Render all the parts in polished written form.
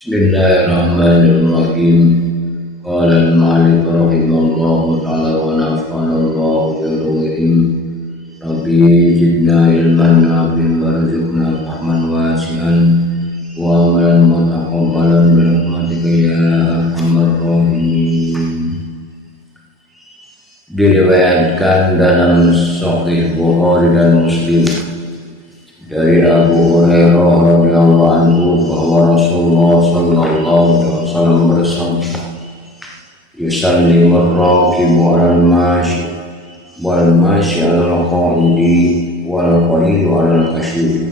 Bismillahirrahmanirrahim. Qala al-ma'alif rahimahullahu ta'ala wa nafa'ana Allah bi ulumihim. Rabbi zidna ilman nafi'an warzuqna fahman wasi'an wa amalan mutaqabbalan bi rahmatika ya arhamar rahimin. Diriwayatkan dalam Sahih Bukhari dan Muslim dari Abu Hurairah radhiyallahu anhu bahwa Rasulullah sallallahu alaihi wasallam bersabda, yusallimur rakibu 'alal mashi wal mashi 'alal qa'idi wal qaidu 'alal kasyif.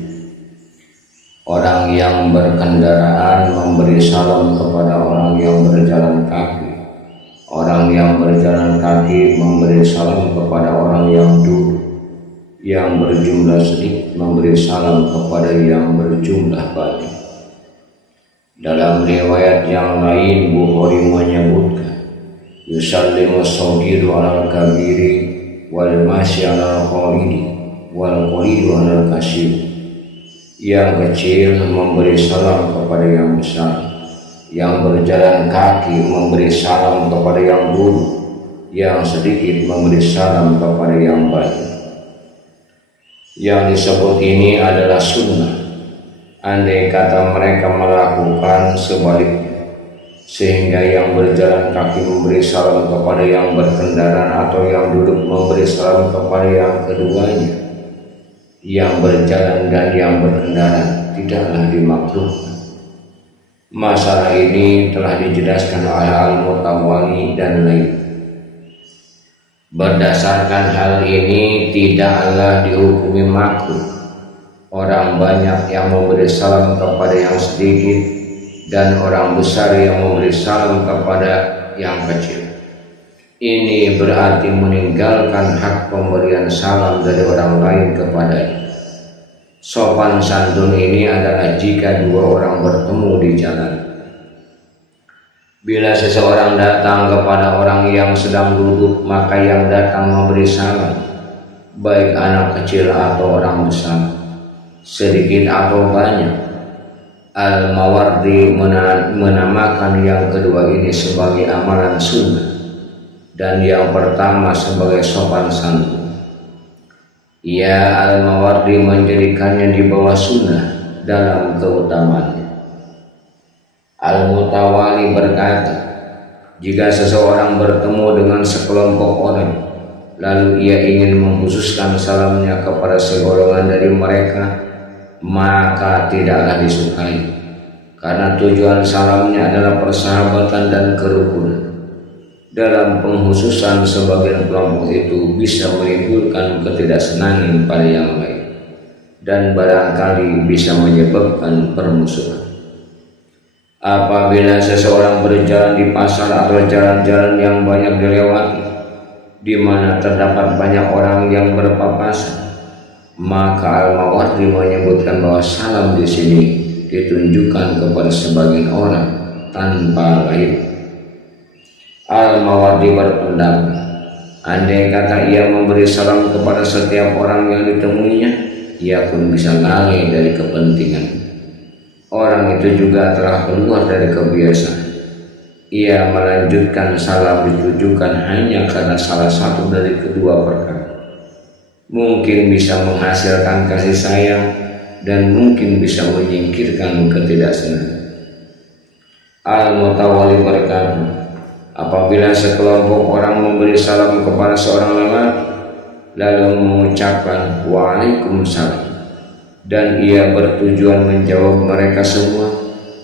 Orang yang berkendaraan memberi salam kepada orang yang berjalan kaki. Orang yang berjalan kaki memberi salam kepada orang yang duduk. Yang berjumlah sedikit memberi salam kepada yang berjumlah banyak. Dalam riwayat yang lain Bukhari menyebutkan, yusallimu as-saghiru 'alal kabiri wal masyi 'alal qa'idi wal qaidu 'alal kasyif. Yang kecil memberi salam kepada yang besar, yang berjalan kaki memberi salam kepada yang duduk, yang sedikit memberi salam kepada yang banyak. Yang disebut ini adalah sunnah. Andai kata mereka melakukan sebaliknya, sehingga yang berjalan kaki memberi salam kepada yang berkendaraan atau yang duduk memberi salam kepada yang keduanya, yang berjalan dan yang berkendaraan, tidaklah dimakruhkan. Masalah ini telah dijelaskan oleh Al-Mutawali dan lain. Berdasarkan hal ini tidaklah dihukumi makruh orang banyak yang memberi salam kepada yang sedikit dan orang besar yang memberi salam kepada yang kecil. Ini berarti meninggalkan hak pemberian salam dari orang lain kepadanya. Sopan santun ini adalah jika dua orang bertemu di jalan. Bila seseorang datang kepada orang yang sedang duduk, maka yang datang memberi salam, baik anak kecil atau orang besar, sedikit atau banyak. Al-Mawardi menamakan yang kedua ini sebagai amalan sunnah dan yang pertama sebagai sopan santun. Al-Mawardi menjadikannya di bawah sunnah dalam keutamaannya. Al-Mutawali berkata, jika seseorang bertemu dengan sekelompok orang, lalu ia ingin mengkhususkan salamnya kepada segolongan dari mereka, maka tidaklah disukai, karena tujuan salamnya adalah persahabatan dan kerukunan. Dalam pengkhususan sebagian kelompok itu bisa menimbulkan ketidaksenangan pada yang lain, dan barangkali bisa menyebabkan permusuhan. Apabila seseorang berjalan di pasar atau jalan-jalan yang banyak dilewati, di mana terdapat banyak orang yang berpapasan, maka Al-Mawardi menyebutkan bahwa salam di sini ditunjukkan kepada sebagian orang tanpa lain. Al-Mawardi berpendapat, andai kata ia memberi salam kepada setiap orang yang ditemuinya, ia pun bisa lalai dari kepentingan. Orang itu juga telah keluar dari kebiasaan. Ia melanjutkan salam ditujukan hanya karena salah satu dari kedua perkara. Mungkin bisa menghasilkan kasih sayang dan mungkin bisa menyingkirkan ketidaksenangan. Al-Mutawali berkata, apabila sekelompok orang memberi salam kepada seorang lelaki lalu mengucapkan waalaikumsalam, dan ia bertujuan menjawab mereka semua,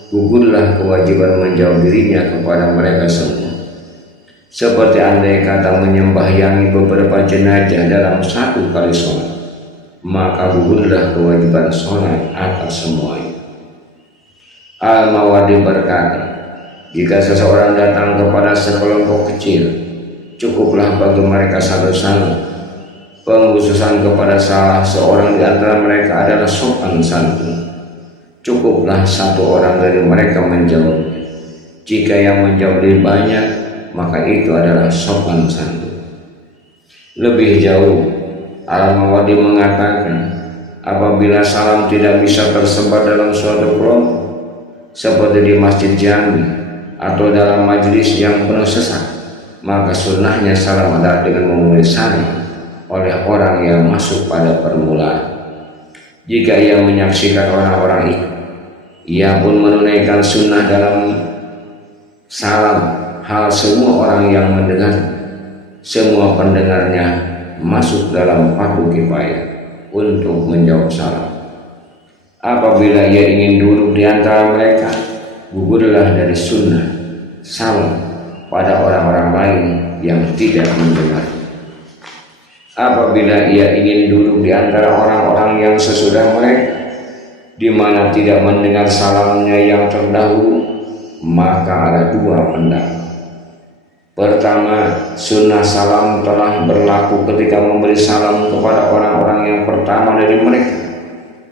gugurlah kewajiban menjawab dirinya kepada mereka semua. Seperti andai kata menyembahyangi beberapa jenazah dalam satu kali sholat, maka gugurlah kewajiban sholat atas semuanya. Al-Mawardi berkata, jika seseorang datang kepada sekelompok kecil, cukuplah bagi mereka satu salam. Pengkhususan kepada salah seorang di antara mereka adalah sopan santun. Cukuplah satu orang dari mereka menjawabnya. Jika yang menjawab lebih banyak, maka itu adalah sopan santun. Lebih jauh, Al-Mawardi mengatakan, apabila salam tidak bisa tersebar dalam suatu kelompok, seperti di masjid jami atau dalam majelis yang penuh sesak, maka sunnahnya salam adalah dengan memberi salam oleh orang yang masuk pada permulaan. Jika ia menyaksikan orang-orang itu, ia pun menunaikan sunnah dalam salam. Hal semua orang yang mendengar, semua pendengarnya masuk dalam fardu kifayah untuk menjawab salam. Apabila ia ingin duduk di antara mereka, gugurlah dari sunnah salam pada orang-orang lain yang tidak mendengar. Apabila ia ingin duduk di antara orang-orang yang sesudah mereka, di mana tidak mendengar salamnya yang terdahulu, maka ada dua pendapat. Pertama, sunnah salam telah berlaku ketika memberi salam kepada orang-orang yang pertama dari mereka,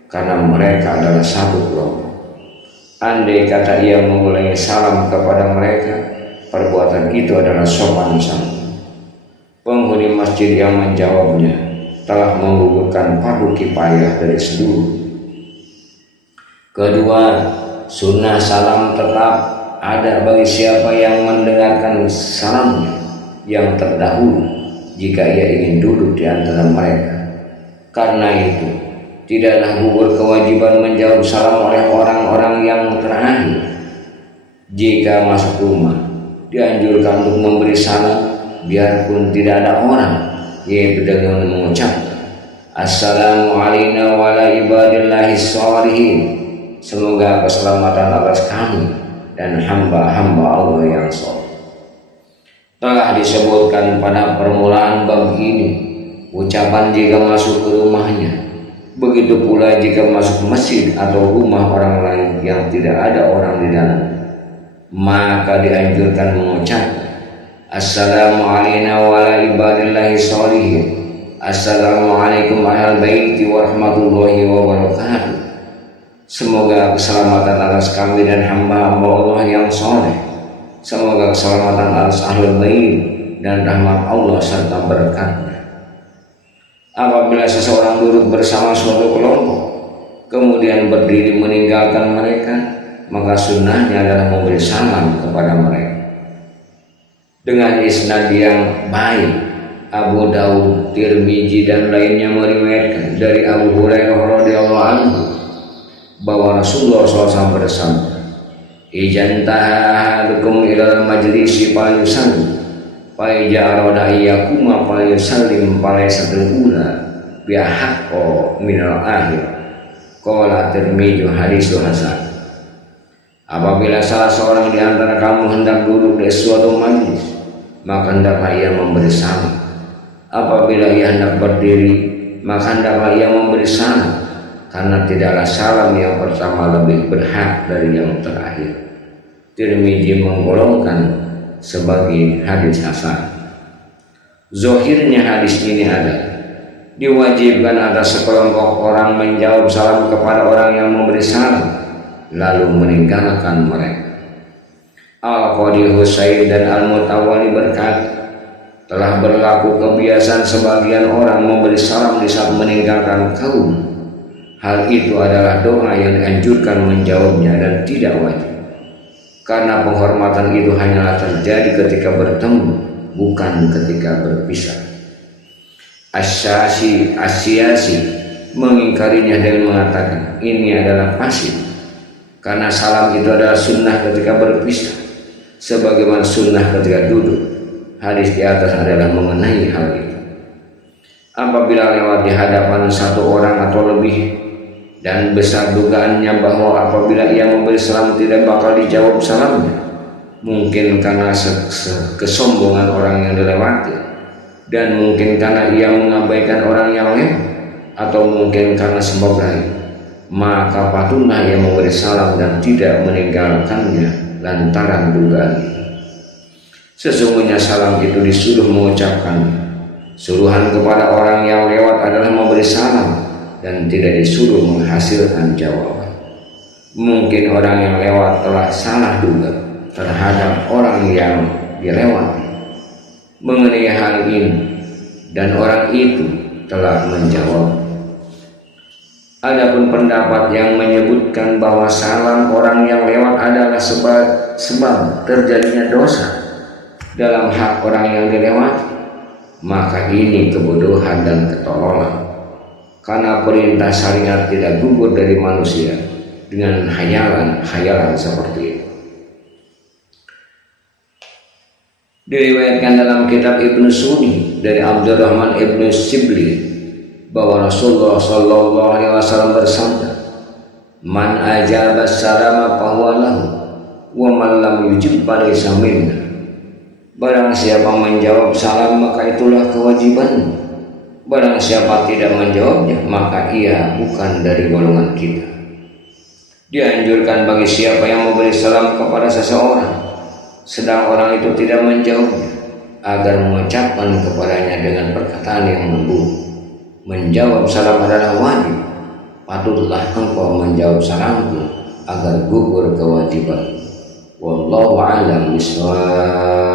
karena mereka adalah satu kelompok. Andai kata ia mengulangi salam kepada mereka, perbuatan itu adalah sopan santun. Penghuni masjid yang menjawabnya telah menggugurkan fardu kifayah dari seluruh. Kedua, sunnah salam tetap ada bagi siapa yang mendengarkan salamnya yang terdahulu jika ia ingin duduk di antara mereka. Karena itu, tidaklah gugur kewajiban menjawab salam oleh orang-orang yang terakhir. Jika masuk rumah, dianjurkan untuk memberi salam biarpun tidak ada orang, yaitu dengan mengucap assalamu alayna wa ala ibadillahi sholihin, semoga keselamatan atas kami dan hamba-hamba Allah yang saleh. Telah disebutkan pada permulaan bab ini ucapan jika masuk ke rumahnya, begitu pula jika masuk masjid atau rumah orang lain yang tidak ada orang di dalam, maka dianjurkan mengucap assalamu alayna wa ala ibadillahi sholihin, assalamualaikum ahlal baiti warahmatullahi wabarakatuh, semoga keselamatan atas kami dan hamba-hamba Allah yang soleh, semoga keselamatan atas ahlul bait dan rahmat Allah serta berkatnya. Apabila seseorang duduk bersama suatu kelompok kemudian berdiri meninggalkan mereka, maka sunnahnya adalah memberi salam kepada mereka dengan isnad yang baik. Abu Daud, Tirmizi dan lainnya meriwayatkan dari Abu Hurairah radhiyallahu anhu bahwa Rasulullah SAW bersabda, ijantahadukum ilal majlisi falyusalli fa iza arada ayyakuma falyusallim falaysatul ula bihaqqo minal akhir. Qala Tirmizi hadisul hasan. Apabila salah seorang di antara kamu hendak duduk di suatu majlis, maka hendaklah ia memberi salam. Apabila ia hendak berdiri, maka hendaklah ia memberi salam, karena tidaklah salam yang pertama lebih berhak dari yang terakhir. Tirmizi menggolongkan sebagai hadis hasan. Zahirnya hadis ini adalah diwajibkan atas sekelompok orang menjawab salam kepada orang yang memberi salam, lalu meninggalkan mereka. Al-Qadi Husain dan Al-Mutawali berkata, telah berlaku kebiasaan sebagian orang memberi salam di saat meninggalkan kaum. Hal itu adalah doa yang dianjurkan menjawabnya dan tidak wajib, karena penghormatan itu hanyalah terjadi ketika bertemu, bukan ketika berpisah. Asyasi mengingkarinya dengan mengatakan ini adalah pasif, karena salam itu adalah sunnah ketika berpisah, sebagaimana sunnah ketika duduk. Hadis di atas adalah mengenai hal itu. Apabila lewat di hadapan satu orang atau lebih dan besar dugaannya bahwa apabila ia memberi salam tidak bakal dijawab salamnya, mungkin karena kesombongan orang yang dilewati, dan mungkin karena ia mengabaikan orang yang lain, atau mungkin karena sebab lain, maka patutlah ia memberi salam dan tidak meninggalkannya lantaran dugaan itu. Sesungguhnya salam itu disuruh mengucapkan. Suruhan kepada orang yang lewat adalah memberi salam dan tidak disuruh menghasilkan jawaban. Mungkin orang yang lewat telah salah duga terhadap orang yang dilewati mengenai hal ini, dan orang itu telah menjawab, Adapun pendapat yang menyebutkan bahwa salam orang yang lewat adalah sebab terjadinya dosa dalam hak orang yang dilewati, maka ini kebodohan dan ketololan, karena perintah syariat tidak gugur dari manusia dengan hayalan seperti itu. Diriwayatkan dalam kitab Ibnu Sunni dari Abdurrahman Ibnu Sibli bahwa Rasulullah Shallallahu Alaihi Wasallam bersabda, "Man ajaba salama fahuwa lahu, wa man lam yujib falaysa minna." Barang siapa menjawab salam maka itulah kewajibannya. Barang siapa tidak menjawabnya maka ia bukan dari golongan kita. Dianjurkan bagi siapa yang memberi salam kepada seseorang sedang orang itu tidak menjawabnya, agar mengucapkan kepadanya dengan perkataan yang lembut. Menjawab salam adalah wajib. Patutlah engkau menjawab salamku agar gugur kewajiban. Wallahu a'lam bishawab.